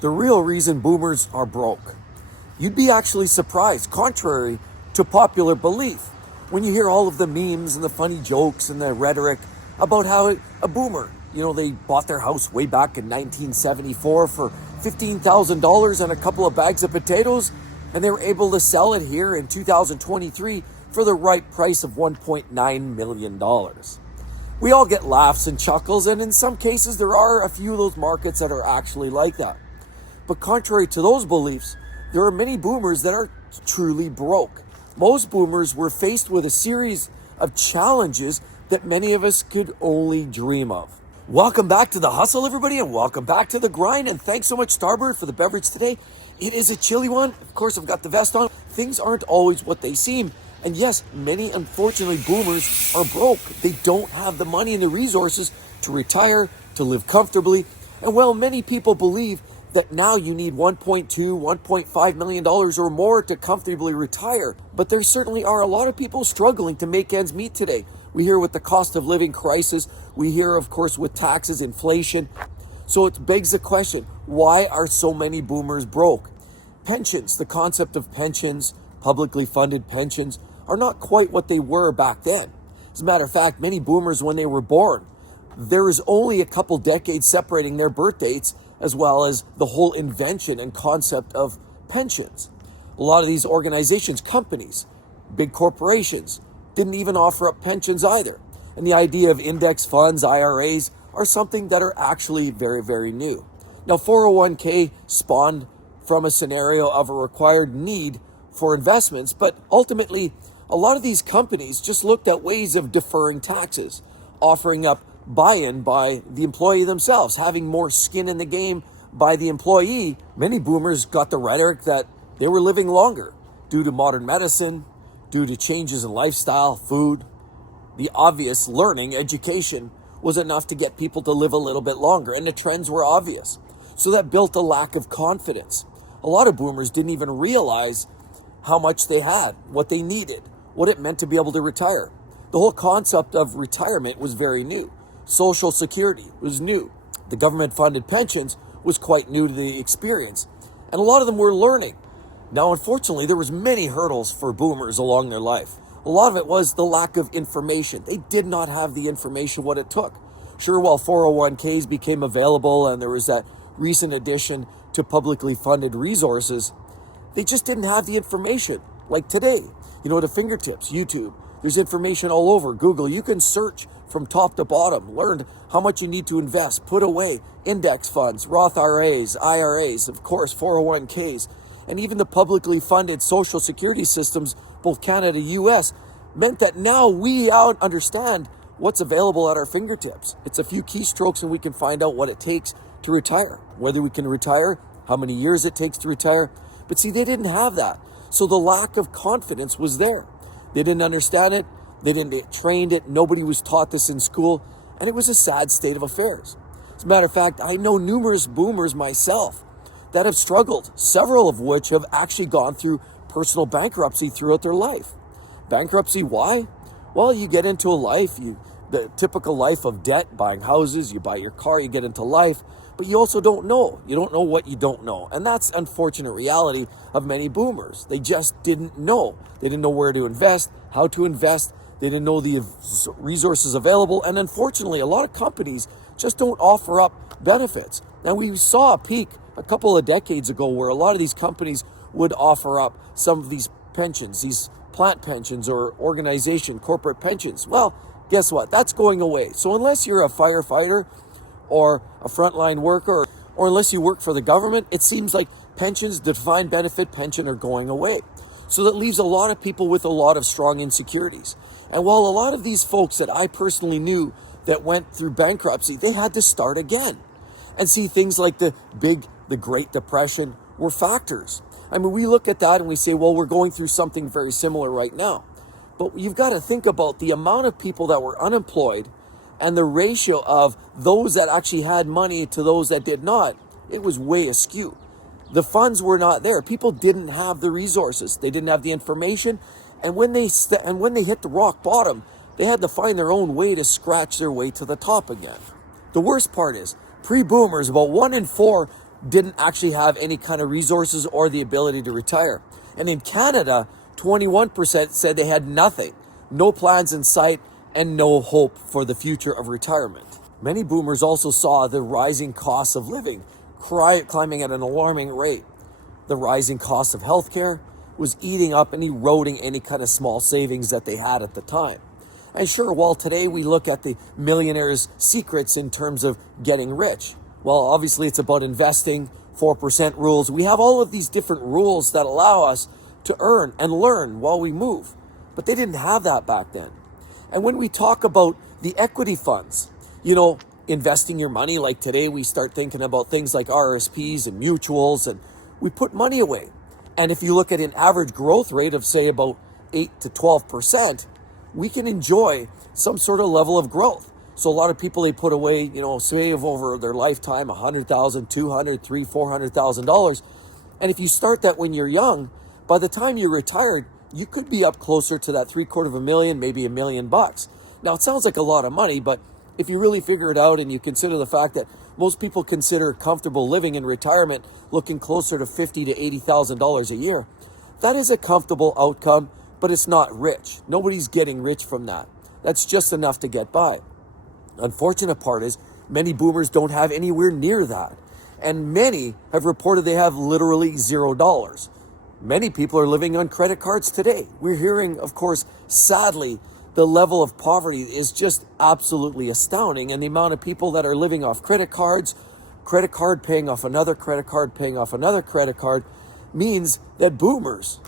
The real reason boomers are broke. You'd be actually surprised, contrary to popular belief, when you hear all of the memes and the funny jokes and the rhetoric about how a boomer, they bought their house way back in 1974 for $15,000 and a couple of bags of potatoes, and they were able to sell it here in 2023 for the right price of $1.9 million. We all get laughs and chuckles, and in some cases there are a few of those markets that are actually like that. But contrary to those beliefs, there are many boomers that are truly broke. Most boomers were faced with a series of challenges that many of us could only dream of. Welcome back to the hustle, everybody, and welcome back to the grind. And thanks so much, Starboard, for the beverage today. It is a chilly one. Of course, I've got the vest on. Things aren't always what they seem. And yes, many, unfortunately, boomers are broke. They don't have the money and the resources to retire, to live comfortably. And while many people believe that now you need $1.2, $1.5 million or more to comfortably retire, but there certainly are a lot of people struggling to make ends meet today. We hear with the cost of living crisis. We hear, of course, with taxes, inflation. So it begs the question, why are so many boomers broke? Pensions, the concept of pensions, publicly funded pensions, are not quite what they were back then. As a matter of fact, many boomers, when they were born, there is only a couple decades separating their birth dates, as well as the whole invention and concept of pensions. A lot of these organizations, companies, big corporations, didn't even offer up pensions either. And the idea of index funds, IRAs, are something that are actually very, very new. Now, 401k spawned from a scenario of a required need for investments, but ultimately, a lot of these companies just looked at ways of deferring taxes, offering up buy-in by the employee themselves, having more skin in the game by the employee. Many boomers got the rhetoric that they were living longer due to modern medicine, due to changes in lifestyle, food. The obvious learning, education, was enough to get people to live a little bit longer, and the trends were obvious. So that built a lack of confidence. A lot of boomers didn't even realize how much they had, what they needed, what it meant to be able to retire. The whole concept of retirement was very new. Social Security was new. The government-funded pensions was quite new to the experience. And a lot of them were learning. Now, unfortunately, there was many hurdles for boomers along their life. A lot of it was the lack of information. They did not have the information what it took. Sure, while 401ks became available and there was that recent addition to publicly funded resources, they just didn't have the information. Like today, at the fingertips, YouTube, there's information all over. Google, you can search from top to bottom, learn how much you need to invest, put away, index funds, Roth IRAs, of course, 401ks, and even the publicly funded social security systems, both Canada and US, meant that now we understand what's available at our fingertips. It's a few keystrokes and we can find out what it takes to retire, whether we can retire, how many years it takes to retire. But see, they didn't have that. So the lack of confidence was there. They didn't understand it. They didn't get trained it. Nobody was taught this in school. And it was a sad state of affairs. As a matter of fact, I know numerous boomers myself that have struggled, several of which have actually gone through personal bankruptcy throughout their life. Bankruptcy, why? Well, you get into a life, the typical life of debt, buying houses, you buy your car, you get into life, but you also don't know. You don't know what you don't know. And that's unfortunate reality of many boomers. They just didn't know. They didn't know where to invest, how to invest. They didn't know the resources available. And unfortunately, a lot of companies just don't offer up benefits. Now, we saw a peak a couple of decades ago where a lot of these companies would offer up some of these pensions, these plant pensions or organization, corporate pensions. Well, guess what? That's going away. So unless you're a firefighter or a frontline worker, or unless you work for the government, it seems like pensions, the defined benefit pension, are going away. So that leaves a lot of people with a lot of strong insecurities. And while a lot of these folks that I personally knew that went through bankruptcy, they had to start again. And see, things like the Great Depression were factors. I mean, we look at that and we say, well, we're going through something very similar right now. But you've got to think about the amount of people that were unemployed and the ratio of those that actually had money to those that did not. It was way askew. The funds were not there. People didn't have the resources. They didn't have the information. And when they hit the rock bottom, they had to find their own way to scratch their way to the top again. The worst part is, pre-boomers, about 1 in 4 didn't actually have any kind of resources or the ability to retire. And in Canada, 21% said they had nothing, no plans in sight, and no hope for the future of retirement. Many boomers also saw the rising costs of living climbing at an alarming rate. The rising cost of healthcare was eating up and eroding any kind of small savings that they had at the time. And sure, while today we look at the millionaires' secrets in terms of getting rich, well, obviously it's about investing, 4% rules. We have all of these different rules that allow us to earn and learn while we move. But they didn't have that back then. And when we talk about the equity funds, investing your money, like today we start thinking about things like RSPs and mutuals, and we put money away. And if you look at an average growth rate of, say, about 8 to 12%, we can enjoy some sort of level of growth. So a lot of people, they put away, save over their lifetime $100,000, $200,000, $300,000, $400,000. And if you start that when you're young, by the time you're retired, you could be up closer to that $750,000, maybe $1 million. Now, it sounds like a lot of money, but if you really figure it out and you consider the fact that most people consider comfortable living in retirement looking closer to $50,000 to $80,000 a year, that is a comfortable outcome, but it's not rich. Nobody's getting rich from that. That's just enough to get by. Unfortunate part is many boomers don't have anywhere near that. And many have reported they have literally $0. Many people are living on credit cards today. We're hearing, of course, sadly, the level of poverty is just absolutely astounding. And the amount of people that are living off credit cards, credit card paying off another credit card, paying off another credit card, means that boomers,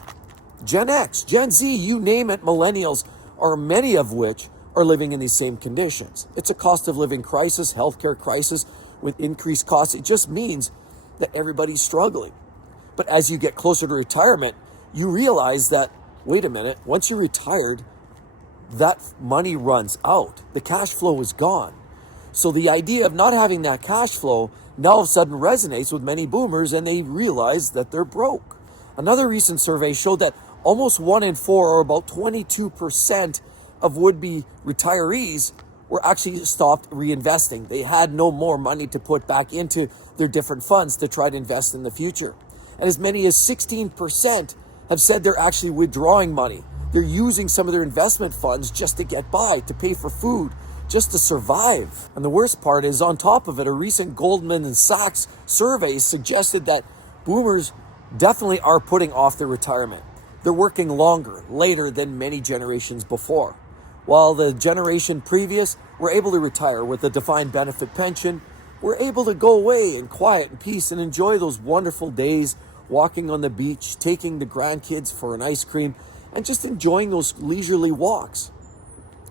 Gen X, Gen Z, you name it, millennials, are many of which are living in these same conditions. It's a cost of living crisis, healthcare crisis with increased costs. It just means that everybody's struggling. But as you get closer to retirement, you realize that, wait a minute, once you're retired, that money runs out. The cash flow is gone. So the idea of not having that cash flow now all of a sudden resonates with many boomers, and they realize that they're broke. Another recent survey showed that almost 1 in 4, or about 22% of would-be retirees, were actually stopped reinvesting. They had no more money to put back into their different funds to try to invest in the future. And as many as 16% have said they're actually withdrawing money. They're using some of their investment funds just to get by, to pay for food, just to survive. And the worst part is, on top of it, a recent Goldman Sachs survey suggested that boomers definitely are putting off their retirement. They're working longer, later than many generations before. While the generation previous were able to retire with a defined benefit pension, we're able to go away in quiet and peace and enjoy those wonderful days, walking on the beach, taking the grandkids for an ice cream, and just enjoying those leisurely walks.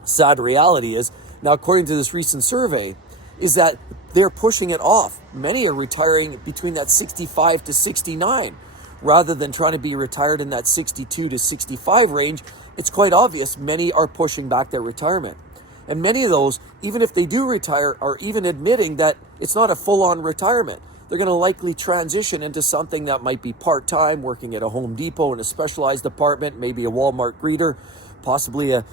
Sad reality is, now according to this recent survey, is that they're pushing it off. Many are retiring between that 65 to 69. Rather than trying to be retired in that 62 to 65 range, it's quite obvious many are pushing back their retirement. And many of those, even if they do retire, are even admitting that it's not a full-on retirement. They're going to likely transition into something that might be part-time, working at a Home Depot in a specialized department, maybe a Walmart greeter, possibly a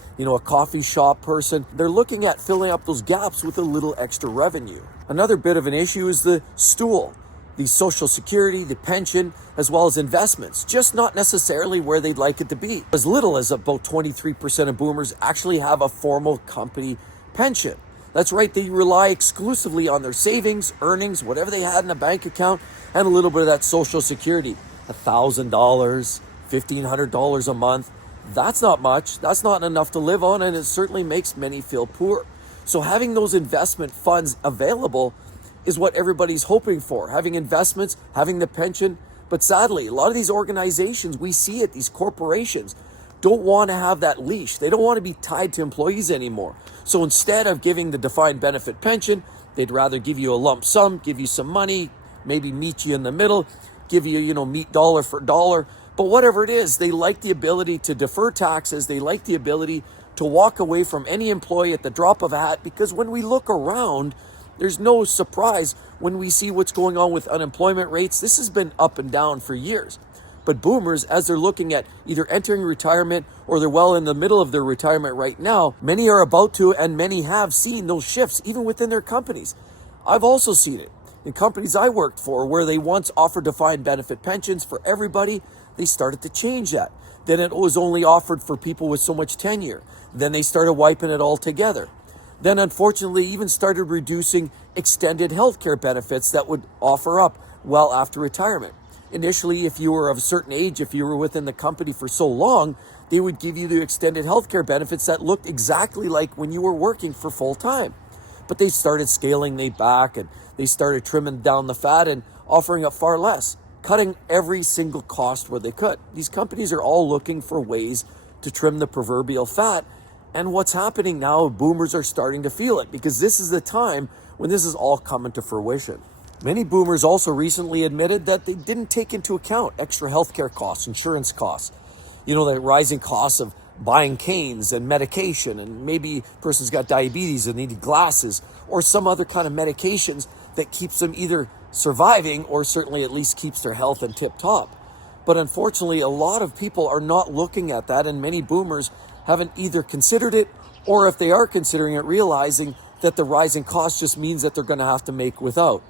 coffee shop person. They're looking at filling up those gaps with a little extra revenue. Another bit of an issue is the stool, the Social Security, the pension, as well as investments, just not necessarily where they'd like it to be. As little as about 23% of boomers actually have a formal company pension. That's right, they rely exclusively on their savings, earnings, whatever they had in a bank account, and a little bit of that Social Security. $1,000, $1,500 a month. That's not much. That's not enough to live on, and it certainly makes many feel poor. So having those investment funds available is what everybody's hoping for. Having investments, having the pension. But sadly, a lot of these organizations, we see it, these corporations, don't want to have that leash. They don't want to be tied to employees anymore. So instead of giving the defined benefit pension, they'd rather give you a lump sum, give you some money, maybe meet you in the middle, give you, meet dollar for dollar. But whatever it is, they like the ability to defer taxes. They like the ability to walk away from any employee at the drop of a hat, because when we look around, there's no surprise when we see what's going on with unemployment rates. This has been up and down for years. But boomers, as they're looking at either entering retirement or they're well in the middle of their retirement right now, many are about to, and many have seen those shifts even within their companies. I've also seen it. In companies I worked for, where they once offered defined benefit pensions for everybody, they started to change that. Then it was only offered for people with so much tenure. Then they started wiping it all together. Then unfortunately even started reducing extended healthcare benefits that would offer up well after retirement. Initially, if you were of a certain age, if you were within the company for so long, they would give you the extended healthcare benefits that looked exactly like when you were working for full time. But they started scaling they back, and they started trimming down the fat and offering up far less, cutting every single cost where they could. These companies are all looking for ways to trim the proverbial fat. And what's happening now, boomers are starting to feel it, because this is the time when this is all coming to fruition. Many boomers also recently admitted that they didn't take into account extra healthcare costs, insurance costs, the rising costs of buying canes and medication, and maybe a person's got diabetes and needed glasses or some other kind of medications that keeps them either surviving or certainly at least keeps their health in tip top. But unfortunately, a lot of people are not looking at that, and many boomers haven't either considered it, or if they are considering it, realizing that the rising cost just means that they're going to have to make without.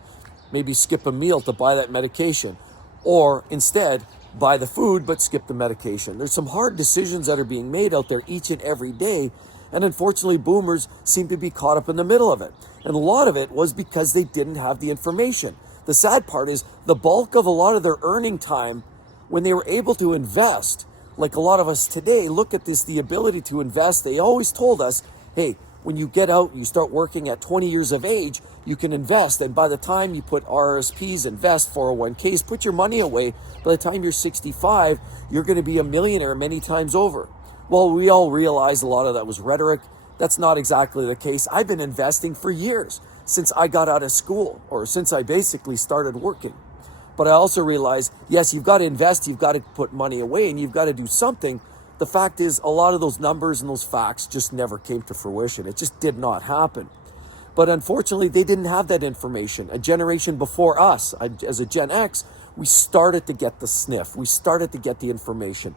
Maybe skip a meal to buy that medication, or instead buy the food but skip the medication. There's some hard decisions that are being made out there each and every day, and unfortunately boomers seem to be caught up in the middle of it. And a lot of it was because they didn't have the information. The sad part is the bulk of a lot of their earning time, when they were able to invest, like a lot of us today look at this, the ability to invest. They always told us, hey, when you get out, you start working at 20 years of age, you can invest. And by the time you put RSPs, invest, 401ks, put your money away, by the time you're 65, you're going to be a millionaire many times over. Well, we all realize a lot of that was rhetoric. That's not exactly the case. I've been investing for years, since I got out of school, or since I basically started working. But I also realize, yes, you've got to invest, you've got to put money away, and you've got to do something. The fact is, a lot of those numbers and those facts just never came to fruition. It just did not happen. But unfortunately, they didn't have that information. A generation before us, as a Gen X, we started to get the sniff. We started to get the information.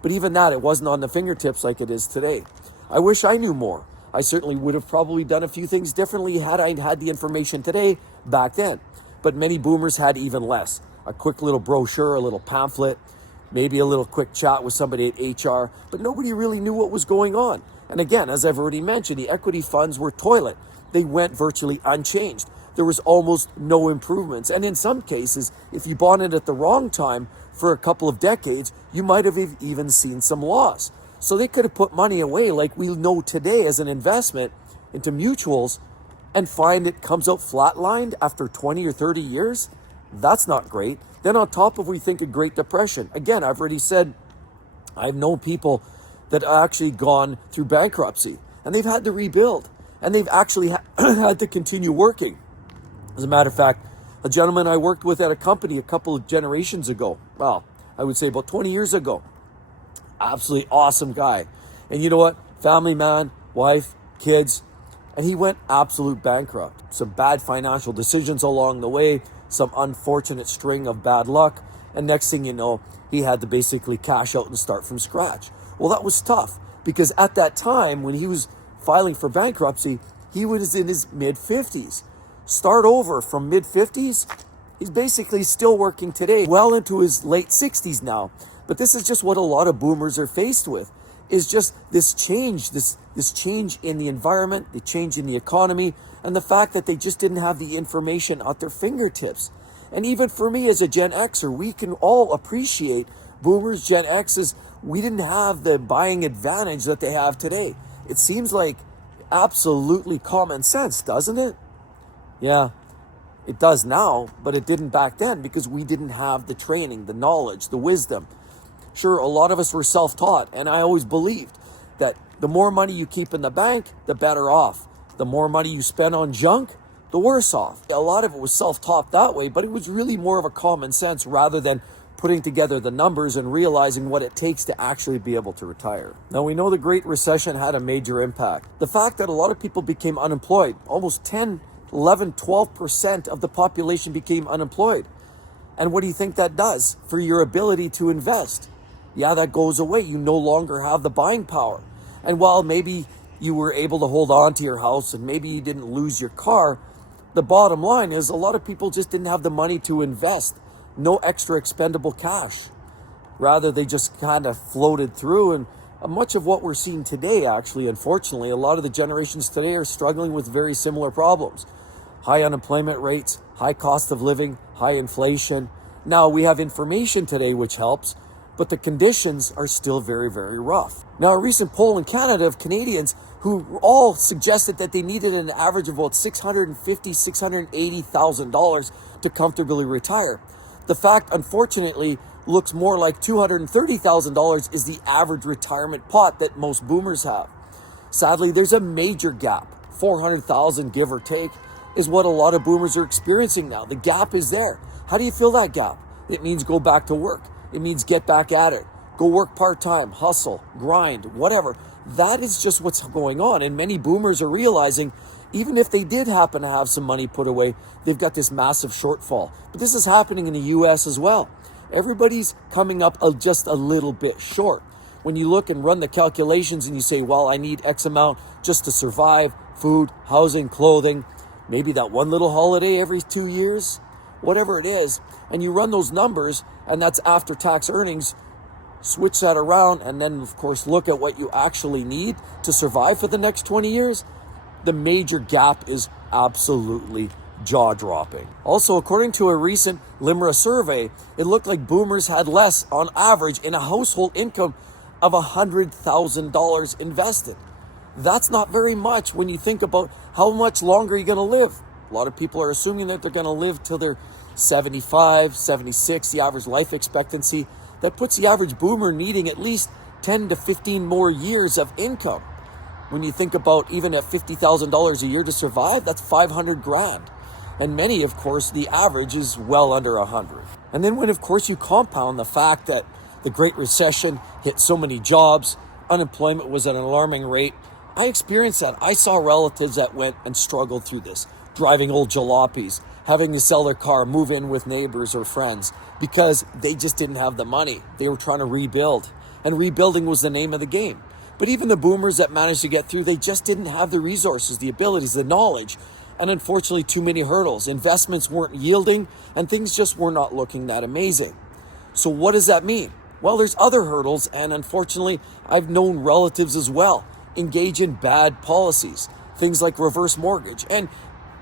But even that, it wasn't on the fingertips like it is today. I wish I knew more. I certainly would have probably done a few things differently had I had the information today back then. But many boomers had even less. A quick little brochure, a little pamphlet, maybe a little quick chat with somebody at HR, but nobody really knew what was going on. And again, as I've already mentioned, the equity funds were toilet. They went virtually unchanged. There was almost no improvements. And in some cases, if you bought it at the wrong time for a couple of decades, you might have even seen some loss. So they could have put money away like we know today as an investment into mutuals, and find it comes out flatlined after 20 or 30 years. That's not great. Then on top of, we think a Great Depression. Again, I've already said, I've known people that are actually gone through bankruptcy, and they've had to rebuild, and they've actually had to continue working. As a matter of fact, a gentleman I worked with at a company a couple of generations ago, well, I would say about 20 years ago, absolutely awesome guy. And you know what? Family man, wife, kids, and he went absolute bankrupt. Some bad financial decisions along the way, some unfortunate string of bad luck, and next thing you know, he had to basically cash out and start from scratch. Well, that was tough, because at that time when he was filing for bankruptcy, he was in his mid-50s. Start over from mid-50s, he's basically still working today, well into his late 60s now. But this is just what a lot of boomers are faced with, is just this change, this change in the environment, the change in the economy, and the fact that they just didn't have the information at their fingertips. And even for me as a Gen Xer, we can all appreciate boomers, Gen Xs, we didn't have the buying advantage that they have today. It seems like absolutely common sense, doesn't it? Yeah, it does now, but it didn't back then, because we didn't have the training, the knowledge, the wisdom. Sure, a lot of us were self-taught, and I always believed that the more money you keep in the bank, the better off. The more money you spend on junk, the worse off. A lot of it was self-taught that way, but it was really more of a common sense rather than putting together the numbers and realizing what it takes to actually be able to retire. Now, we know the Great Recession had a major impact. The fact that a lot of people became unemployed, almost 10, 11, 12% of the population became unemployed. And what do you think that does for your ability to invest? Yeah, that goes away. You no longer have the buying power. And while maybe you were able to hold on to your house and maybe you didn't lose your car, the bottom line is a lot of people just didn't have the money to invest. No extra expendable cash. Rather, they just kind of floated through. And much of what we're seeing today, actually, unfortunately, a lot of the generations today are struggling with very similar problems. High unemployment rates, high cost of living, high inflation. Now, we have information today which helps, but the conditions are still very, very rough. Now, a recent poll in Canada of Canadians who all suggested that they needed an average of about $650,000, $680,000 to comfortably retire. The fact, unfortunately, looks more like $230,000 is the average retirement pot that most boomers have. Sadly, there's a major gap. $400,000, give or take, is what a lot of boomers are experiencing now. The gap is there. How do you fill that gap? It means go back to work. It means get back at it. Go work part-time, hustle, grind, whatever. That is just what's going on. And many boomers are realizing, even if they did happen to have some money put away, they've got this massive shortfall. But this is happening in the US as well. Everybody's coming up just a little bit short. When you look and run the calculations and you say, well, I need X amount just to survive, food, housing, clothing, maybe that one little holiday every 2 years, whatever it is, and you run those numbers, and that's after-tax earnings, switch that around, and then, of course, look at what you actually need to survive for the next 20 years, the major gap is absolutely jaw-dropping. Also, according to a recent LIMRA survey, it looked like boomers had less, on average, in a household income of $100,000 invested. That's not very much when you think about how much longer you're going to live. A lot of people are assuming that they're going to live till they're 75, 76, the average life expectancy. That puts the average boomer needing at least 10 to 15 more years of income. When you think about even at $50,000 a year to survive, that's $500,000. And many, of course, the average is well under 100. And then when, of course, you compound the fact that the Great Recession hit so many jobs, unemployment was at an alarming rate, I experienced that. I saw relatives that went and struggled through this, driving old jalopies, having to sell their car, move in with neighbors or friends because they just didn't have the money. They were trying to rebuild, and rebuilding was the name of the game. But even the boomers that managed to get through, they just didn't have the resources, the abilities, the knowledge, and unfortunately too many hurdles. Investments weren't yielding, and things just were not looking that amazing. So what does that mean? Well, there's other hurdles, and unfortunately, I've known relatives as well engage in bad policies, things like reverse mortgage. And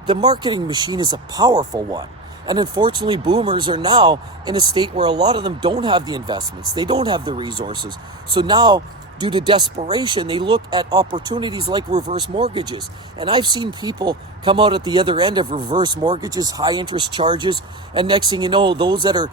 the marketing machine is a powerful one. And unfortunately, boomers are now in a state where a lot of them don't have the investments. They don't have the resources. So now, due to desperation, they look at opportunities like reverse mortgages. And I've seen people come out at the other end of reverse mortgages, high interest charges. And next thing you know, those that are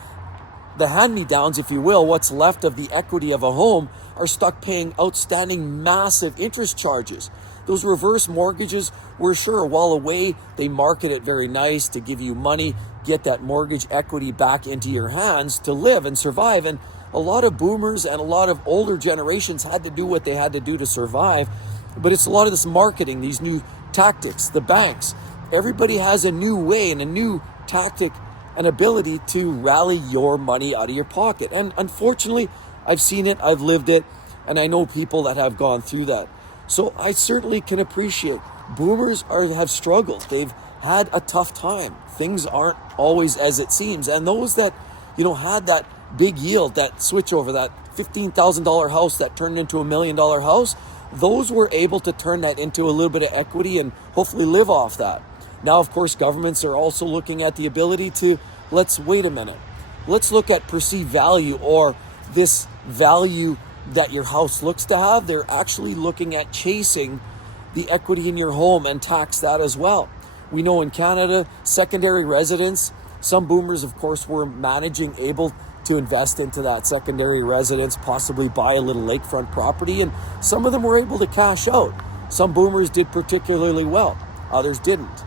the hand-me-downs, if you will, what's left of the equity of a home, are stuck paying outstanding massive interest charges. Those reverse mortgages were sure while away, they market it very nice to give you money, get that mortgage equity back into your hands to live and survive. And a lot of boomers and a lot of older generations had to do what they had to do to survive. But it's a lot of this marketing, these new tactics, the banks. Everybody has a new way and a new tactic and ability to rally your money out of your pocket. And unfortunately, I've seen it, I've lived it, and I know people that have gone through that. So I certainly can appreciate boomers have struggled. They've had a tough time. Things aren't always as it seems. And those that, had that big yield, that switch over, that $15,000 house that turned into $1 million house, those were able to turn that into a little bit of equity and hopefully live off that. Now, of course, governments are also looking at the ability to, let's look at perceived value, or this value that your house looks to have. They're actually looking at chasing the equity in your home and tax that as well. We know in Canada, secondary residence, some boomers, of course, were able to invest into that secondary residence, possibly buy a little lakefront property, and some of them were able to cash out. Some boomers did particularly well, others didn't.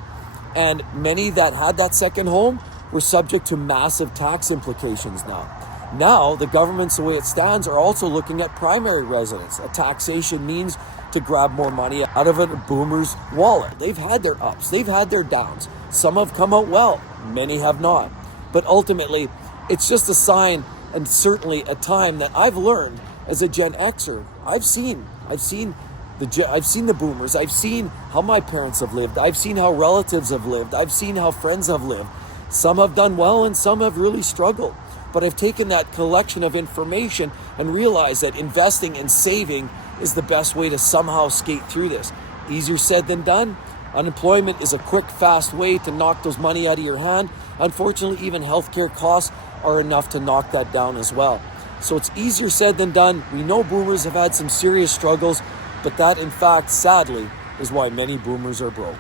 And many that had that second home were subject to massive tax implications now. Now, the governments, the way it stands, are also looking at primary residence, a taxation means to grab more money out of a boomer's wallet. They've had their ups, they've had their downs. Some have come out well, many have not. But ultimately, it's just a sign, and certainly a time that I've learned as a Gen Xer. I've seen I've seen the boomers. I've seen how my parents have lived. I've seen how relatives have lived. I've seen how friends have lived. Some have done well and some have really struggled. But I've taken that collection of information and realized that investing and saving is the best way to somehow skate through this. Easier said than done. Unemployment is a quick, fast way to knock those money out of your hand. Unfortunately, even healthcare costs are enough to knock that down as well. So it's easier said than done. We know boomers have had some serious struggles, but that, in fact, sadly, is why many boomers are broke.